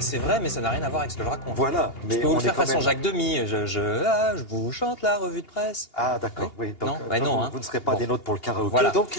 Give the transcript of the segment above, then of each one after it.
c'est vrai, mais ça n'a rien à voir avec ce que je raconte. Voilà. Mais je peux vous le faire façon Jacques Demy. Je vous chante la revue de presse. Ah, d'accord, oui. Donc, non, vous ne serez pas des nôtres pour le karaoké. Voilà. Donc,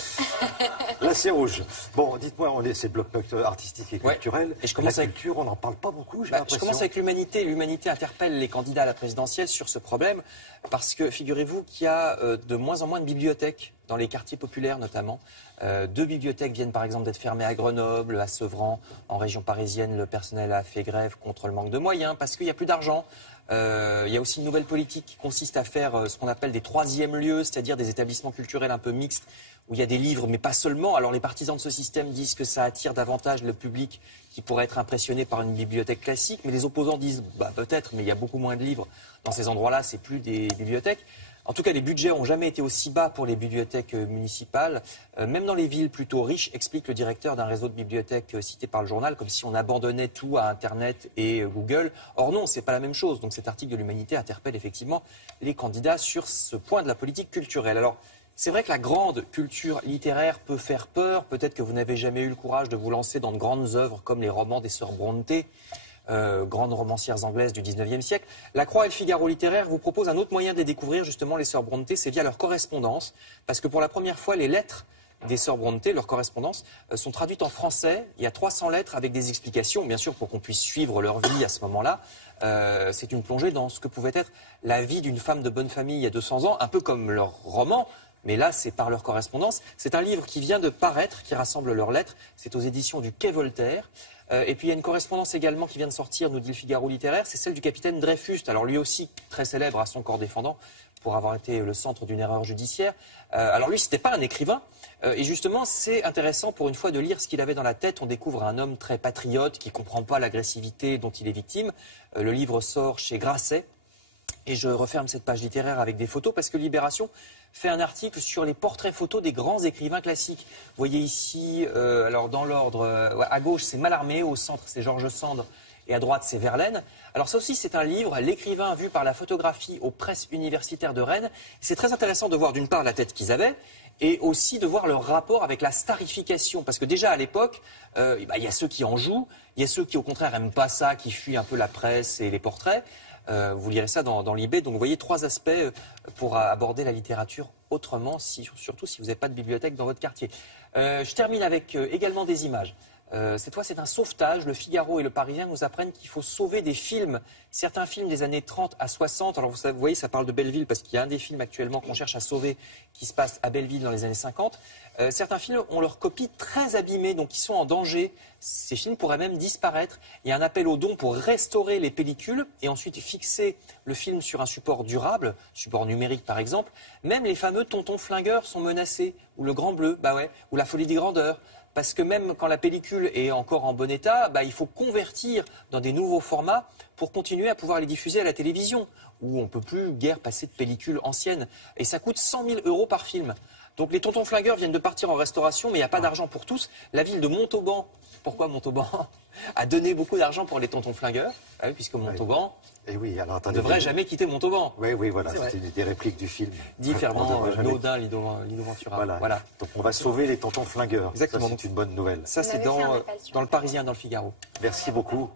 là, c'est rouge. Bon, dites-moi, c'est le bloc-notes artistique et culturel. Et je commence la culture, on n'en parle pas beaucoup, j'ai l'impression. Je commence avec l'humanité. L'humanité interpelle les candidats à la présidentielle sur ce problème parce que, figurez-vous qu'il y a de moins en moins de bibliothèques dans les quartiers populaires notamment. 2 bibliothèques viennent par exemple d'être fermées à Grenoble, à Sevran. En région parisienne, le personnel a fait grève contre le manque de moyens parce qu'il n'y a plus d'argent. Il y a aussi une nouvelle politique qui consiste à faire ce qu'on appelle des 3e lieux, c'est-à-dire des établissements culturels un peu mixtes où il y a des livres, mais pas seulement. Alors les partisans de ce système disent que ça attire davantage le public qui pourrait être impressionné par une bibliothèque classique, mais les opposants disent peut-être, mais il y a beaucoup moins de livres dans ces endroits-là, c'est plus des bibliothèques. En tout cas, les budgets n'ont jamais été aussi bas pour les bibliothèques municipales. Même dans les villes plutôt riches, explique le directeur d'un réseau de bibliothèques cité par le journal, comme si on abandonnait tout à Internet et Google. Or non, c'est pas la même chose. Donc cet article de l'Humanité interpelle effectivement les candidats sur ce point de la politique culturelle. Alors, c'est vrai que la grande culture littéraire peut faire peur. Peut-être que vous n'avez jamais eu le courage de vous lancer dans de grandes œuvres comme les romans des sœurs Brontë. Grandes romancières anglaises du 19e siècle. La Croix et le Figaro littéraire vous proposent un autre moyen de les découvrir, justement, les sœurs Brontë, c'est via leur correspondance, parce que pour la première fois, les lettres des sœurs Brontë, leur correspondance, sont traduites en français. Il y a 300 lettres avec des explications, bien sûr, pour qu'on puisse suivre leur vie à ce moment-là. C'est une plongée dans ce que pouvait être la vie d'une femme de bonne famille il y a 200 ans, un peu comme leur roman. Mais là, c'est par leur correspondance. C'est un livre qui vient de paraître, qui rassemble leurs lettres. C'est aux éditions du Quai Voltaire. Et puis il y a une correspondance également qui vient de sortir, nous dit le Figaro littéraire, c'est celle du capitaine Dreyfus. Alors lui aussi très célèbre à son corps défendant pour avoir été le centre d'une erreur judiciaire. Alors lui, c'était pas un écrivain. Et justement, c'est intéressant pour une fois de lire ce qu'il avait dans la tête. On découvre un homme très patriote qui comprend pas l'agressivité dont il est victime. Le livre sort chez Grasset. Et je referme cette page littéraire avec des photos parce que Libération fait un article sur les portraits photos des grands écrivains classiques. Vous voyez ici, alors dans l'ordre, à gauche c'est Mallarmé, au centre c'est George Sand et à droite c'est Verlaine. Alors ça aussi c'est un livre, l'écrivain vu par la photographie aux presses universitaires de Rennes. C'est très intéressant de voir d'une part la tête qu'ils avaient et aussi de voir leur rapport avec la starification. Parce que déjà à l'époque, il y a ceux qui en jouent, il y a ceux qui au contraire n'aiment pas ça, qui fuient un peu la presse et les portraits. Vous lirez ça dans l'IB. Donc vous voyez 3 aspects pour aborder la littérature autrement, surtout si vous n'avez pas de bibliothèque dans votre quartier. Je termine avec également des images. Cette fois, c'est un sauvetage. Le Figaro et le Parisien nous apprennent qu'il faut sauver des films, certains films des années 30 à 60. Alors vous voyez, ça parle de Belleville parce qu'il y a un des films actuellement qu'on cherche à sauver qui se passe à Belleville dans les années 50. Certains films ont leur copie très abîmée, donc ils sont en danger. Ces films pourraient même disparaître. Il y a un appel aux dons pour restaurer les pellicules et ensuite fixer le film sur un support durable, support numérique par exemple. Même les fameux tontons flingueurs sont menacés, ou le Grand Bleu, ou la Folie des grandeurs. Parce que même quand la pellicule est encore en bon état, il faut convertir dans des nouveaux formats pour continuer à pouvoir les diffuser à la télévision, où on ne peut plus guère passer de pellicules anciennes. Et ça coûte 100 000 € par film. Donc les tontons flingueurs viennent de partir en restauration, mais il n'y a pas d'argent pour tous. La ville de Montauban, pourquoi Montauban a donné beaucoup d'argent pour les tontons flingueurs, puisque Montauban ne devrait jamais quitter Montauban. Oui, voilà, c'était des répliques du film. Dit Fernand Naudin, Lido Ventura. Voilà. Donc on va sauver les tontons flingueurs. Exactement. C'est une bonne nouvelle. Ça, c'est dans le Parisien, dans le Figaro. Merci beaucoup.